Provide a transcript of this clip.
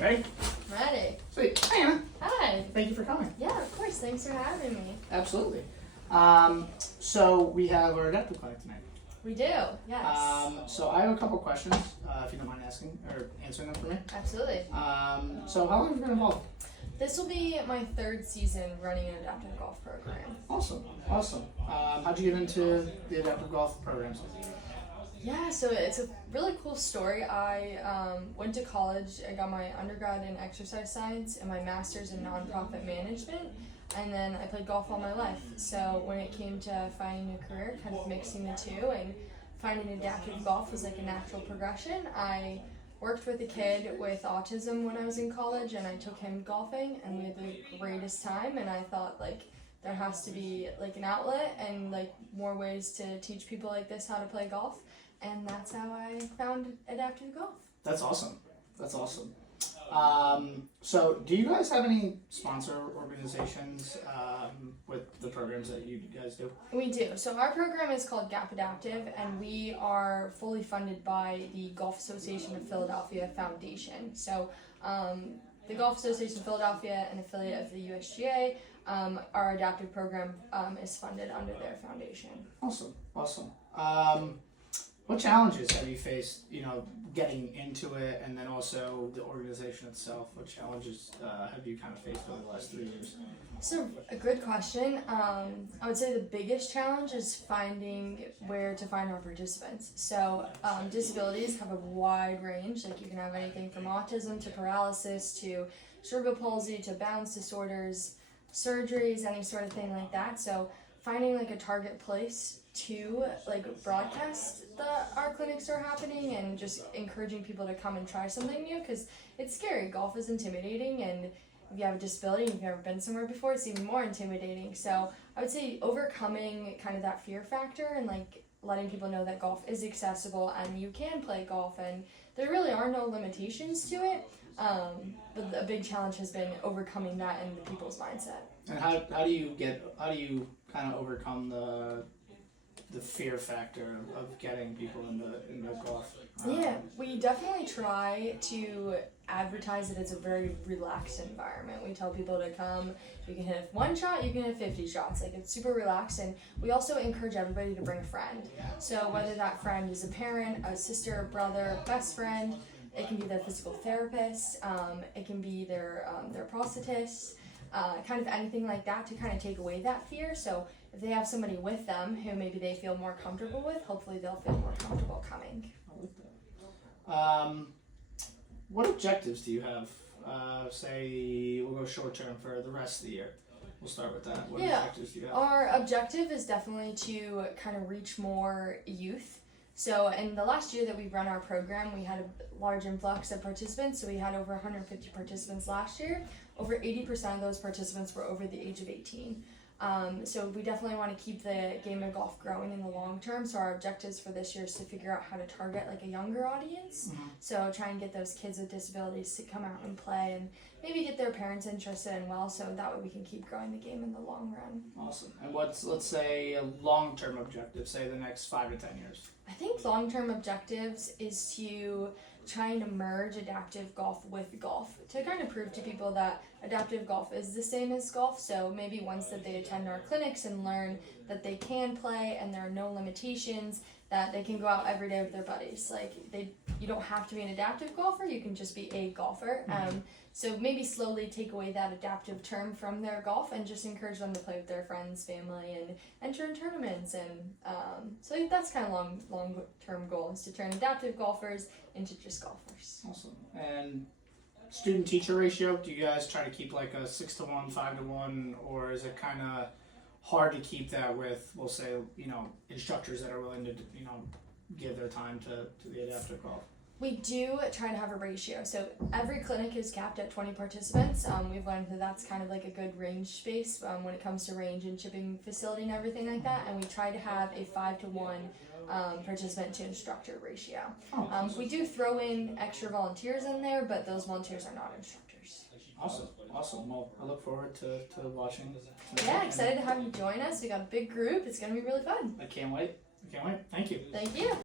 Ready? Ready. Sweet. Hi, Anna. Hi. Thank you for coming. Yeah, of course. Thanks for having me. Absolutely. So we have our adaptive clinic tonight. We do. Yes. So I have a couple questions, if you don't mind asking or answering them for me. Absolutely. So how long have you been involved? This will be my third season running an adaptive golf program. Awesome. How'd you get into the adaptive golf programs? Yeah, so it's a really cool story. I went to college. I got my undergrad in exercise science and my master's in nonprofit management. And then I played golf all my life. So when it came to finding a career, kind of mixing the two, and finding adaptive golf was like a natural progression. I worked with a kid with autism when I was in college, and I took him golfing, and we had the greatest time. And I thought, like, there has to be like an outlet and like more ways to teach people like this how to play golf. And that's how I found adaptive golf. That's awesome. So do you guys have any sponsor organizations with the programs that you guys do? We do. So our program is called Gap Adaptive, and we are fully funded by the Golf Association of Philadelphia Foundation. So the Golf Association of Philadelphia, an affiliate of the USGA, our adaptive program is funded under their foundation. Awesome. What challenges have you faced, getting into it, and then also the organization itself? What challenges have you kind of faced over the last 3 years? So, a good question. I would say the biggest challenge is finding where to find our participants. So, disabilities have a wide range. Like, you can have anything from autism to paralysis to cerebral palsy to balance disorders, surgeries, any sort of thing like that. So, finding like a target place to like broadcast that our clinics are happening and just encouraging people to come and try something new, because it's scary. Golf is intimidating, and if you have a disability and you've never been somewhere before, it's even more intimidating. So I would say overcoming kind of that fear factor and like letting people know that golf is accessible and you can play golf and there really are no limitations to it. But a big challenge has been overcoming that in the people's mindset. And how do you kind of overcome the fear factor of getting people into golf? Yeah, we definitely try to advertise it as a very relaxed environment. We tell people to come, you can hit one shot, you can hit 50 shots. Like, it's super relaxed, and we also encourage everybody to bring a friend. So whether that friend is a parent, a sister, brother, best friend, it can be their physical therapist, it can be their prosthetist, kind of anything like that to kind of take away that fear. So if they have somebody with them who maybe they feel more comfortable with, hopefully they'll feel more comfortable coming. I like that. What objectives do you have? Say we'll go short term for the rest of the year. We'll start with that. What objectives do you have? Our objective is definitely to kind of reach more youth. So in the last year that we've run our program, we had a large influx of participants. So we had over 150 participants last year. Over 80% of those participants were over the age of 18. So we definitely want to keep the game of golf growing in the long term. So our objectives for this year is to figure out how to target like a younger audience. Mm-hmm. So try and get those kids with disabilities to come out and play and maybe get their parents interested in well, so that way we can keep growing the game in the long run. Awesome. And let's say a long-term objective, say the next 5 to 10 years? I think long-term objectives is to try and merge adaptive golf with golf to kind of prove to people that adaptive golf is the same as golf. So maybe once that they attend our clinics and learn that they can play and there are no limitations, that they can go out every day with their buddies. Like, you don't have to be an adaptive golfer, you can just be a golfer. So maybe slowly take away that adaptive term from their golf and just encourage them to play with their friends, family, and enter in tournaments. And so I think that's kind of long-term goal, is to turn adaptive golfers into just golfers. Awesome. And student-teacher ratio, do you guys try to keep like a 6-to-1, 5-to-1, or is it kind of hard to keep that with, we'll say, instructors that are willing to, give their time to the adaptive golf? We do try to have a ratio. So every clinic is capped at 20 participants. We've learned that that's kind of like a good range space when it comes to range and chipping facility and everything like that. And we try to have a 5-to-1 participant to instructor ratio. We do throw in extra volunteers in there, but those volunteers are not instructors. Awesome. Well, I look forward to watching. Yeah, excited to have you join us. We got a big group. It's going to be really fun. I can't wait. Thank you. Thank you.